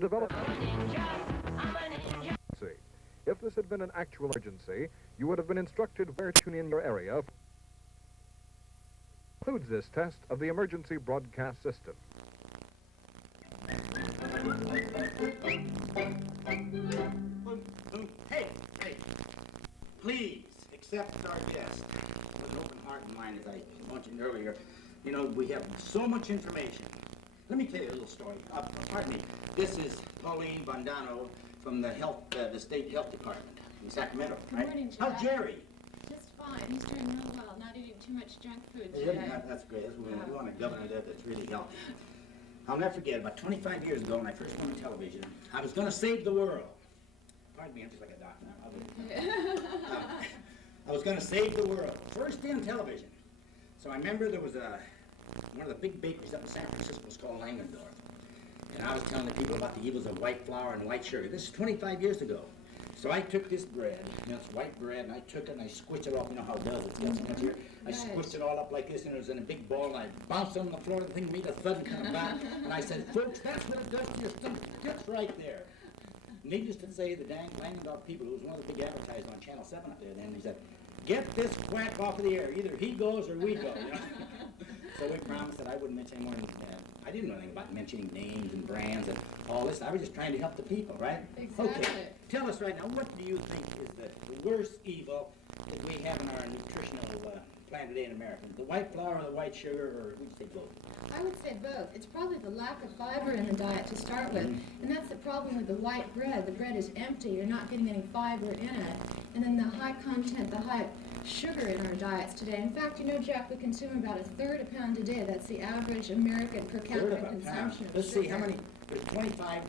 develop. If this had been an actual emergency, you would have been instructed where to tune in your area. Includes this test of the emergency broadcast system. Hey, please accept our guest with an open heart and mind, as I mentioned earlier. You know, we have so much information. Let me tell you a little story. Pardon me. This is Pauline Bondonno from the state health department in Sacramento. Good right? morning, Jack. How's Jerry? Just fine. He's doing real well, not eating too much junk food Yeah, today. that's great. We want a governor there that's really healthy. I'll never forget, about 25 years ago when I first went on television, I was going to save the world. Pardon me, I'm just like a doctor now. I was going to save the world. First day on television. So I remember there was one of the big bakeries up in San Francisco was called Langendorf. And I was telling the people about the evils of white flour and white sugar. This is 25 years ago. So I took this bread, you know, it's white bread, and I took it and I squished it off. You know how it does. It's got some here. I squished it all up like this, and it was in a big ball, and I bounced it on the floor. The thing made a thud and kind of bounced. And I said, folks, that's what it does to your stomach. Just right there. Needless to say, the dang Langendorf people, who was one of the big advertisers on Channel 7 up there then, he said, get this quack off of the air. Either he goes or we go. You know? So we promised that I wouldn't mention any more than that. I didn't know anything about mentioning names and brands and all this. I was just trying to help the people, right? Exactly. Okay, tell us right now, what do you think is the worst evil that we have in our nutritional plan today in America? The white flour or the white sugar, or would you say both? I would say both. It's probably the lack of fiber in the diet to start with. And that's the problem with the white bread. The bread is empty. You're not getting any fiber in it. And then the high content, the high sugar in our diets today. In fact, you know, Jack, we consume about 1/3 a pound a day. That's the average American per capita consumption of Let's sugar. see, how many, there's 25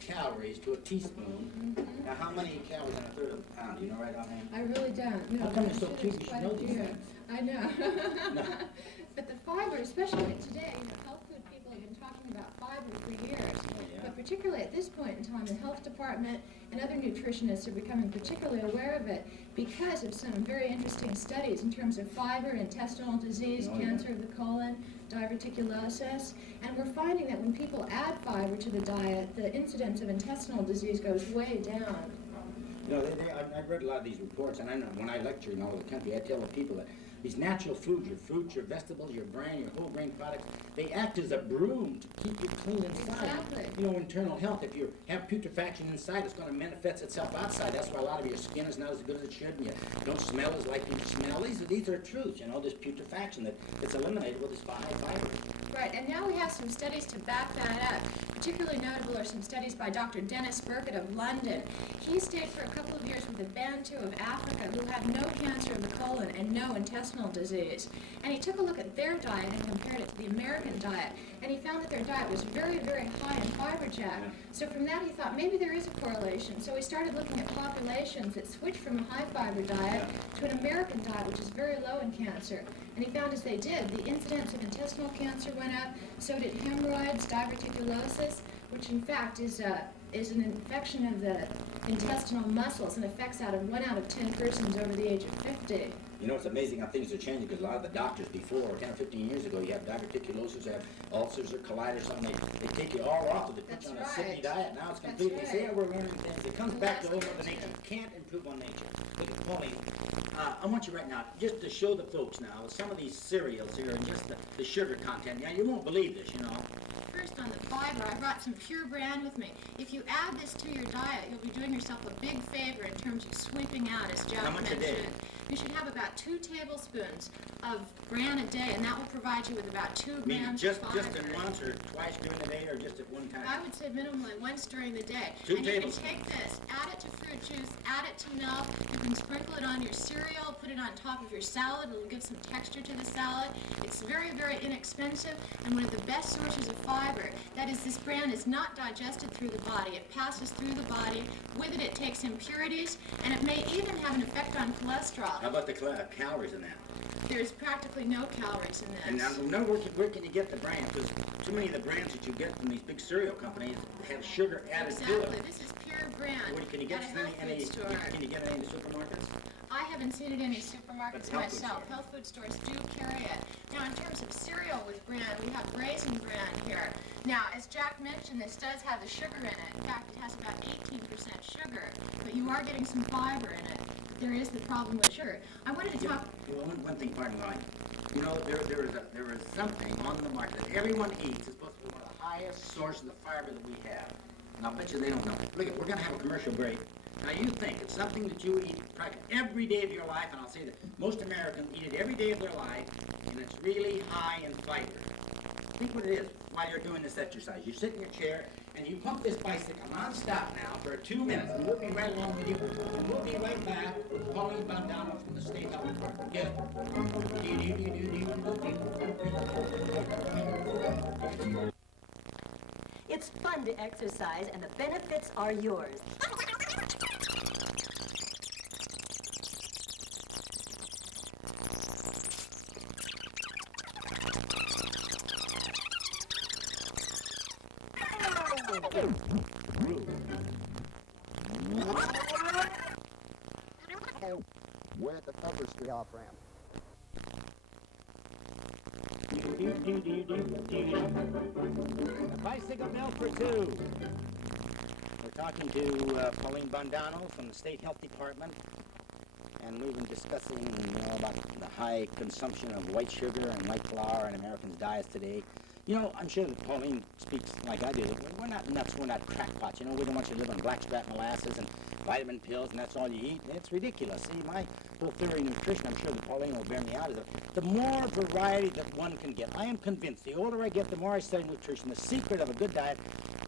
calories to a teaspoon. Now, how many calories in 1/3 of a pound? Do you know right offhand? I really don't. No, How come but you're so I'm sure cute? there's You should quite know a these few. things. I know. No. But the fiber, especially today, you know, health food people have been talking about fiber for years. Oh, yeah. But particularly at this point in time, the health department and other nutritionists are becoming particularly aware of it because of some very interesting studies in terms of fiber, intestinal disease, Oh, yeah. cancer of the colon, diverticulosis. And we're finding that when people add fiber to the diet, the incidence of intestinal disease goes way down. You know, I've read a lot of these reports, and I know when I lecture in all over the country, I tell the people that these natural foods, your fruits, your vegetables, your bran, your whole grain products, they act as a broom to keep you clean inside. Exactly. You know, internal health, if you have putrefaction inside, it's going to manifest itself outside. That's why a lot of your skin is not as good as it should, and you don't smell as like you smell. These are truths, you know, this putrefaction that's eliminated with this high fiber. Right, and now we have some studies to back that up. Particularly notable are some studies by Dr. Dennis Burkitt of London. He stayed for a couple of years with the Bantu of Africa who had no cancer of the colon and no intestinal disease. And he took a look at their diet and compared it to the American diet. And he found that their diet was very, very high in fiber, Jack. Yeah. So from that he thought maybe there is a correlation. So he started looking at populations that switched from a high fiber diet to an American diet, which is very low in cancer. And he found as they did, the incidence of intestinal cancer went up, so did hemorrhoids, diverticulosis, which in fact is an infection of the intestinal muscles and affects 1 out of 10 persons over the age of 50. You know, it's amazing how things are changing, because a lot of the doctors before, 10 or 15 years ago, you have diverticulosis, you have ulcers or colitis or something, they take you all off of it, put you on a That's sickly right. diet. Now it's That's completely, right. see how we're learning things. It comes Well, back to that's old the Mother Nature. answer. You can't improve on nature. Look at Pauline. I want you right now, just to show the folks now, some of these cereals here and just the sugar content. Now, you won't believe this, you know. First on the fiber, I brought some pure bran with me. If you add this to your diet, you'll be doing yourself a big favor in terms of sweeping out, as Jack How much a mentioned. day? You should have about 2 tablespoons of bran a day, and that will provide you with about 2 I mean, grams just of fiber. at once or twice during the day, or just at one time? I would say minimally once during the day. 2 and you can tablespoons. take this, add it to fruit juice, add it to milk. You can sprinkle it on your cereal, put it on top of your salad. It'll give some texture to the salad. It's very, very inexpensive and one of the best sources of fiber. That is, this bran is not digested through the body. It passes through the body. With it, it takes impurities, and it may even have an effect on cholesterol. How about the calories in that? There's practically no calories in this. And now, where can you get the bran? Because too many of the brands that you get from these big cereal companies have sugar added to Exactly. it. This is pure brand. What, can you get at a health food store. Can you get it in the supermarkets? I haven't seen it in any supermarkets But health food myself. stores. Health food stores do carry it. Now, in terms of cereal with brand, we have Raisin Bran here. Now, as Jack mentioned, this does have the sugar in it. In fact, it has about 18% sugar, but you are getting some fiber in it. There is the problem with sugar. I wanted to talk... One thing, pardon me. You know, there is something on the market that everyone eats. It's supposed to be one of the highest sources of fiber that we have. And I'll bet you they don't know. Look, we're going to have a commercial break. Now, you think it's something that you eat practically every day of your life, and I'll say that most Americans eat it every day of their life, and it's really high in fiber. Think what it is while you're doing this exercise. You sit in your chair, and you pump this bicycle non-stop now for 2 minutes. And we'll be right along with you. And we'll be right back with Pauline Bondonno from the State Health Department. Get it? It's fun to exercise, and the benefits are yours. We're at the Upper Street off-ramp. Bicycle milk for two. We're talking to Pauline Bondonno from the State Health Department, and we've been discussing about the high consumption of white sugar and white flour in Americans' diets today. You know, I'm sure that Pauline speaks like I do. We're not nuts, we're not crackpots. You know, we don't want you to live on blackstrap molasses and vitamin pills, and that's all you eat. It's ridiculous. See, my whole theory of nutrition, I'm sure that Pauline will bear me out, is that the more variety that one can get. I am convinced, the older I get, the more I study nutrition. The secret of a good diet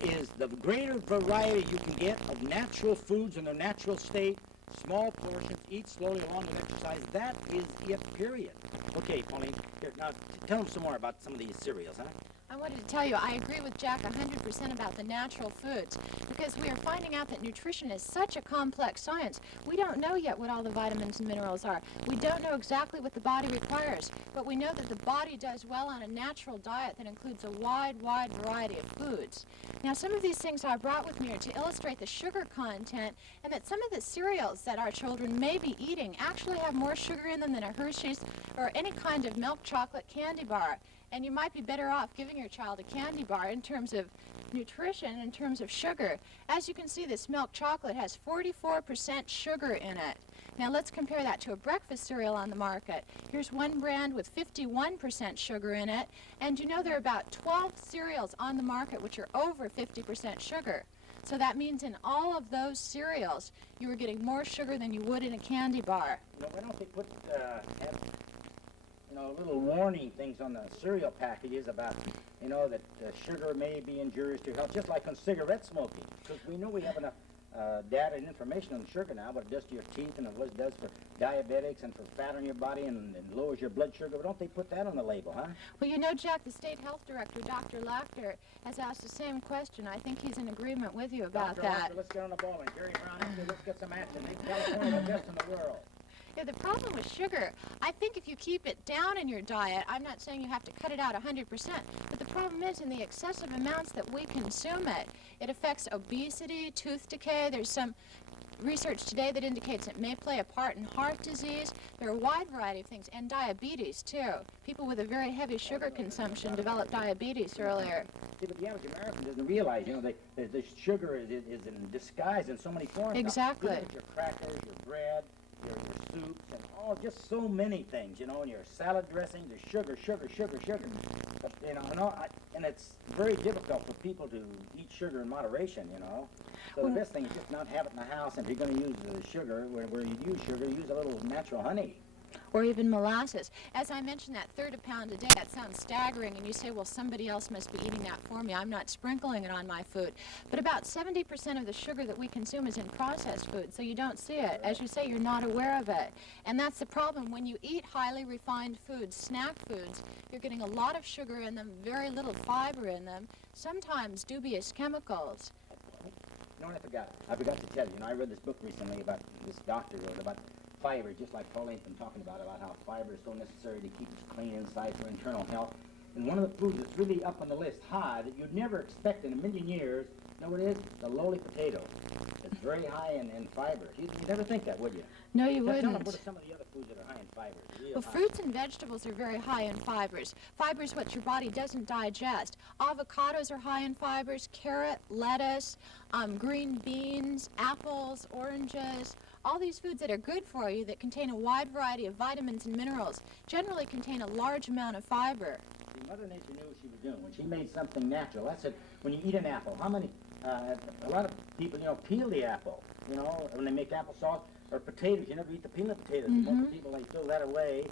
is the greater variety you can get of natural foods in their natural state, small portions, eat slowly along with exercise. That is it, period. Okay, Pauline, here, now tell them some more about some of these cereals, huh? I wanted to tell you, I agree with Jack 100% about the natural foods, because we are finding out that nutrition is such a complex science. We don't know yet what all the vitamins and minerals are. We don't know exactly what the body requires, but we know that the body does well on a natural diet that includes a wide variety of foods. Now, some of these things I brought with me are to illustrate the sugar content, and that some of the cereals that our children may be eating actually have more sugar in them than a Hershey's or any kind of milk chocolate candy bar. And you might be better off giving your child a candy bar in terms of nutrition, in terms of sugar. As you can see, this milk chocolate has 44% sugar in it. Now let's compare that to a breakfast cereal on the market. Here's one brand with 51% sugar in it, and you know there are about 12 cereals on the market which are over 50% sugar. So that means in all of those cereals, you are getting more sugar than you would in a candy bar. You know, why don't they put little warning things on the cereal packages about, that sugar may be injurious to your health, just like on cigarette smoking. Because we know we have enough data and information on sugar now, what it does to your teeth and what it does for diabetics and for fat on your body and lowers your blood sugar. But don't they put that on the label, huh? Well, you know, Jack, the state health director, Dr. Lachter, has asked the same question. I think he's in agreement with you about Dr. that. Lachter, let's get on the ball. And Jerry Brown, let's get some action. Make California the best in the world. Yeah, the problem with sugar, I think if you keep it down in your diet, I'm not saying you have to cut it out 100%, but the problem is in the excessive amounts that we consume it. It affects obesity, tooth decay. There's some research today that indicates it may play a part in heart disease. There are a wide variety of things, and diabetes, too. People with a very heavy sugar consumption develop diabetes earlier. See, but the average American doesn't realize, the sugar is in disguise in so many forms. Exactly. Now, you look at your crackers, your bread, your soups, and just so many things, and your salad dressings, the sugar. But, and it's very difficult for people to eat sugar in moderation, So the best thing is just not have it in the house, and if you're going to use sugar, where you use sugar, use a little natural honey. Or even molasses. As I mentioned, that third a pound a day, that sounds staggering, and you say, well, somebody else must be eating that for me. I'm not sprinkling it on my food. But about 70% of the sugar that we consume is in processed food, so you don't see it. As you say, you're not aware of it. And that's the problem. When you eat highly refined foods, snack foods, you're getting a lot of sugar in them, very little fiber in them, sometimes dubious chemicals. You know what I forgot? I forgot to tell you, I read this book recently about this doctor wrote about fiber, just like Pauline's been talking about how fiber is so necessary to keep us clean inside for internal health. And one of the foods that's really up on the list high that you'd never expect in a million years, you know what it is? The lowly potato. It's very high in fiber. You'd never think that, would you? No, you Now, tell them wouldn't. what are some of the other foods that are high in fiber? Real Well, high. fruits and vegetables are very high in fibers. Fiber is what your body doesn't digest. Avocados are high in fibers, carrot, lettuce, green beans, apples, oranges. All these foods that are good for you that contain a wide variety of vitamins and minerals generally contain a large amount of fiber. See, Mother Nature knew what she was doing when she made something natural. That's it. When you eat an apple, how many, a lot of people, peel the apple, when they make applesauce, or potatoes. You never eat the peanut potatoes. Most people, they throw that away,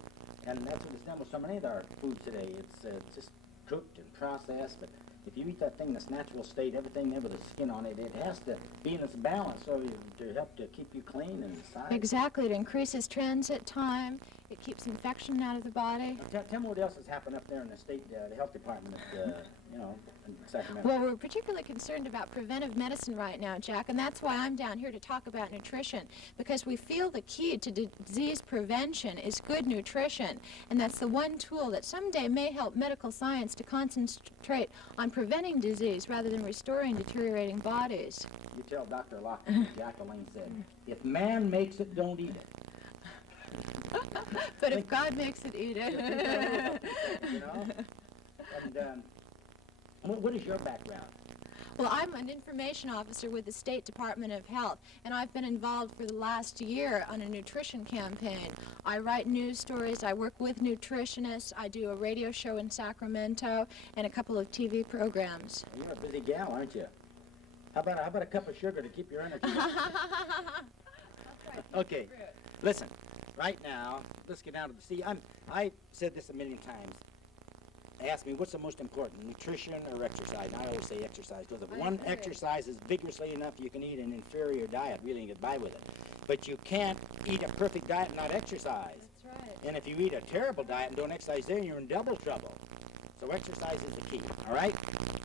and that's what it's done with so many of our foods today. It's just cooked and processed, but if you eat that thing in its natural state, everything there with the skin on it, it has to be in its balance to help to keep you clean inside. Exactly. It increases transit time. It keeps infection out of the body. Now, tell me what else has happened up there in the state, the health department, in Sacramento. Well, we're particularly concerned about preventive medicine right now, Jack, and that's why I'm down here to talk about nutrition, because we feel the key to disease prevention is good nutrition, and that's the one tool that someday may help medical science to concentrate on preventing disease rather than restoring deteriorating bodies. You tell Dr. Locke, Jack Lalanne said, if man makes it, don't eat it. But if God makes it, eat it. And what is your background? Well, I'm an information officer with the State Department of Health, and I've been involved for the last year on a nutrition campaign. I write news stories, I work with nutritionists, I do a radio show in Sacramento, and a couple of TV programs. Well, you're a busy gal, aren't you? How about a cup of sugar to keep your energy up? Okay, listen. Right now, let's get down to the sea. I said this a million times. Ask me what's the most important, nutrition or exercise? And I always say exercise, because if one exercises vigorously enough, you can eat an inferior diet, really, and get by with it. But you can't eat a perfect diet and not exercise. That's right. And if you eat a terrible diet and don't exercise there, you're in double trouble. So exercise is the key, all right?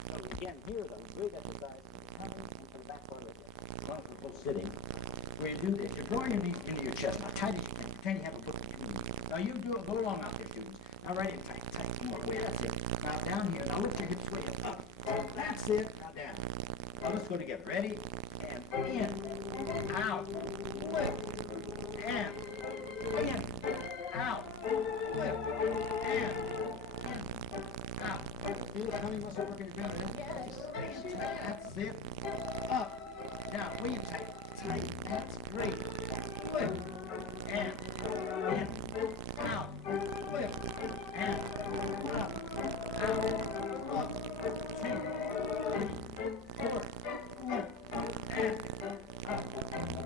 So again, here, though, great exercise. Come in and come back forward with you. As long as we're both sitting. Where you do this, you're drawing your knees into your chest. Now, tight as you can. Pretend you have a book between you. Now, you do it. Go along out there, students. Now, right in tight, tight. More way. That's it. Now, down here. Now, lift your hips way up. That's it. Now, down. Now, let's go together. Ready? And in. Out. Lift. And. In. Out. Lift. And. In. Out. Feel the tummy muscle working your belly. Yes. That's it. Up. Down. Way in tight. Tight. That's great. Lift. And. In. Out. Lift. And. Up. Out. Up. 2, 3, 4. Lift. And. Up.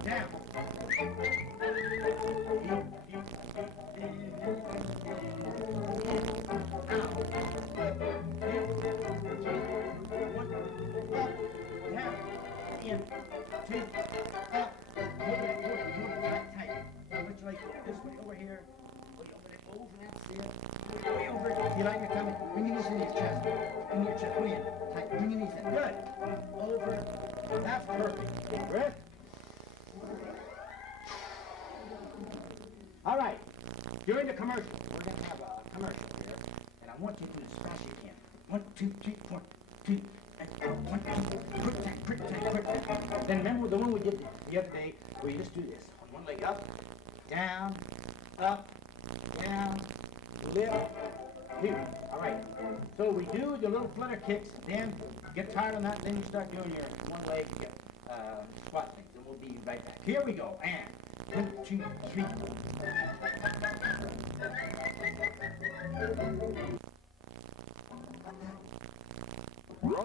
Down. In, two, up, move it, tight. Which way? This way, over here. Way over, that's it. Way over. You like your tummy? Bring your knees into your chest. In your chest, way in. Tight, bring your knees in. Good. Over. That's perfect. Good. All right. During the commercial, we're going to have a commercial here, and I want you to do as fast as you can. 1, 2, 3, 1, 2. And 1, 2, quick time, quick time, quick time. Then remember the one we did the other day where you just do this. One leg up, down, lift, here. All right. So we do the little flutter kicks, then get tired on that, then you start doing your one leg squat things, and we'll be right back. Here we go. And 1, 2, 3. Will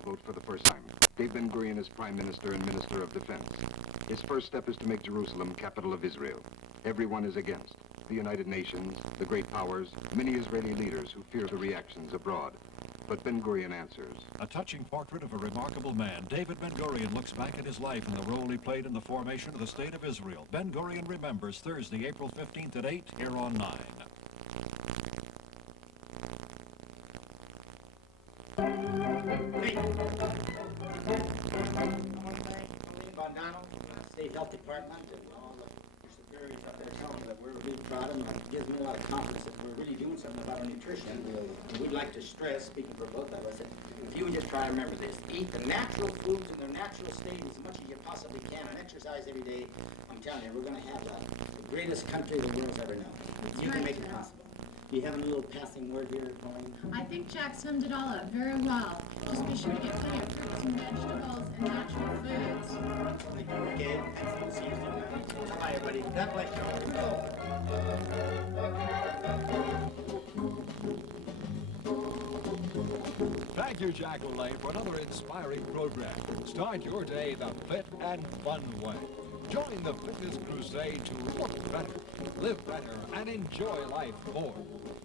vote for the first time. Dave Ben-Gurion is Prime Minister and Minister of Defense. His first step is to make Jerusalem capital of Israel. Everyone is against. The United Nations, the great powers, many Israeli leaders who fear the reactions abroad. But Ben-Gurion answers. A touching portrait of a remarkable man, David Ben-Gurion looks back at his life and the role he played in the formation of the State of Israel. Ben-Gurion Remembers, Thursday, April 15th at 8, here on 9. Hey. health department and all the superiors up there telling me that we're really proud of them. It gives me a lot of confidence that we're really doing something about our nutrition. And we'd like to stress, speaking for both of us, that if you would just try to remember this, eat the natural foods in their natural state as much as you possibly can and exercise every day. I'm telling you, we're going to have the greatest country the world's ever known. You can make it possible. Do you have a little passing word here, Pauline? I think Jack summed it all up very well. Just be sure to get plenty of fruits and vegetables and natural foods. Okay, excellent. See you soon. Bye, everybody. God bless you. Go. Thank you, Jack Lalanne, for another inspiring program. Start your day the fit and fun way. Join the fitness crusade to look better, live better, and enjoy life more.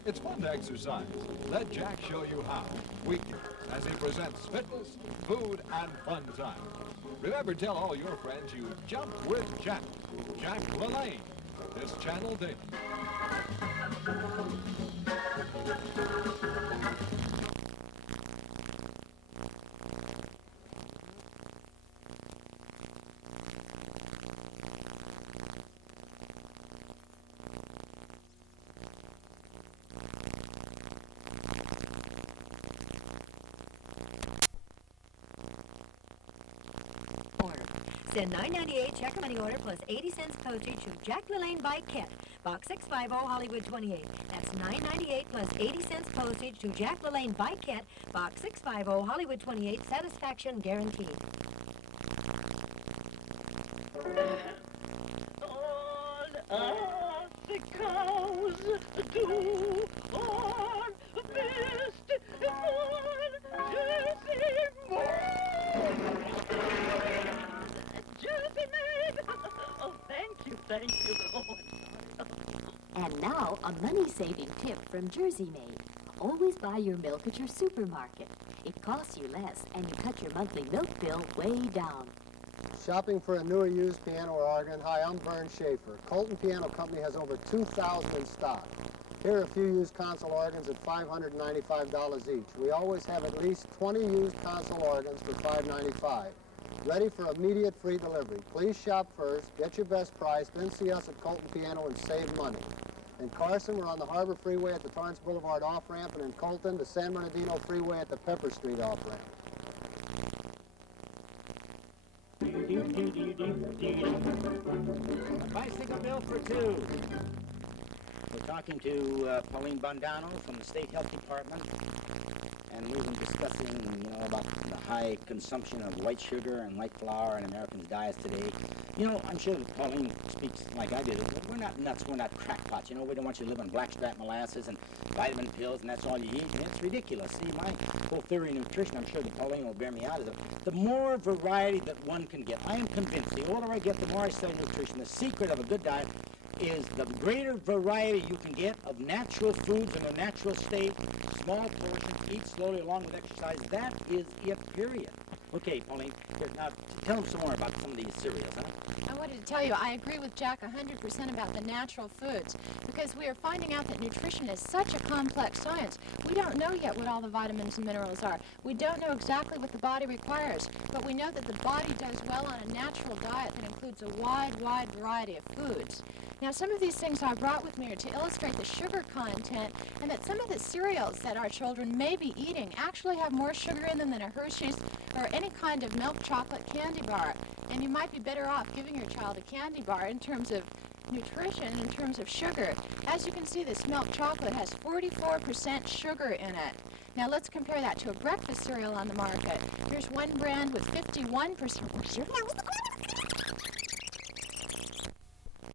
It's fun to exercise. Let Jack show you how, weekly, as he presents fitness, food, and fun time. Remember, tell all your friends you jumped with Jack Lalanne, this channel daily. Send $9.98 check or money order plus 80 cents postage to Jack Lalanne by Kent, Box 650, Hollywood 28. That's $9.98 plus 80 cents postage to Jack Lalanne by Kent, Box 650, Hollywood 28. Satisfaction guaranteed. All of the cows do harvest Jersey maid. Oh, thank you. Oh, I'm sorry. And now, a money-saving tip from Jersey Maid. Always buy your milk at your supermarket. It costs you less, and you cut your monthly milk bill way down. Shopping for a newer used piano or organ? Hi, I'm Vern Schaefer. Colton Piano Company has over 2,000 in stock. Here are a few used console organs at $595 each. We always have at least 20 used console organs for $595. Ready for immediate free delivery. Please shop first, get your best price, then see us at Colton Piano and save money. In Carson, we're on the Harbor Freeway at the Torrance Boulevard off-ramp, and in Colton, the San Bernardino Freeway at the Pepper Street off-ramp. Bicycle bill for two. We're talking to Pauline Bondonno from the State Health Department, and we've been discussing, about the high consumption of white sugar and white flour in Americans' diets today. I'm sure that Pauline speaks like I did. We're not nuts. We're not crackpots. We don't want you to live on blackstrap molasses and vitamin pills, and that's all you eat. And it's ridiculous. See, my whole theory of nutrition, I'm sure that Pauline will bear me out, is that the more variety that one can get. I am convinced the older I get, the more I study nutrition. The secret of a good diet is the greater variety you can get of natural foods in a natural state, small portions, eat slowly along with exercise. That is it, period. Okay, Pauline, now tell them some more about some of these cereals, huh? I wanted to tell you, I agree with Jack 100% about the natural foods, because we are finding out that nutrition is such a complex science. We don't know yet what all the vitamins and minerals are. We don't know exactly what the body requires, but we know that the body does well on a natural diet that includes a wide variety of foods. Now, some of these things I brought with me are to illustrate the sugar content, and that some of the cereals that our children may be eating actually have more sugar in them than a Hershey's or any kind of milk chocolate candy bar. And you might be better off giving your child a candy bar in terms of nutrition, in terms of sugar. As you can see, this milk chocolate has 44% sugar in it. Now let's compare that to a breakfast cereal on the market. Here's one brand with 51% sugar.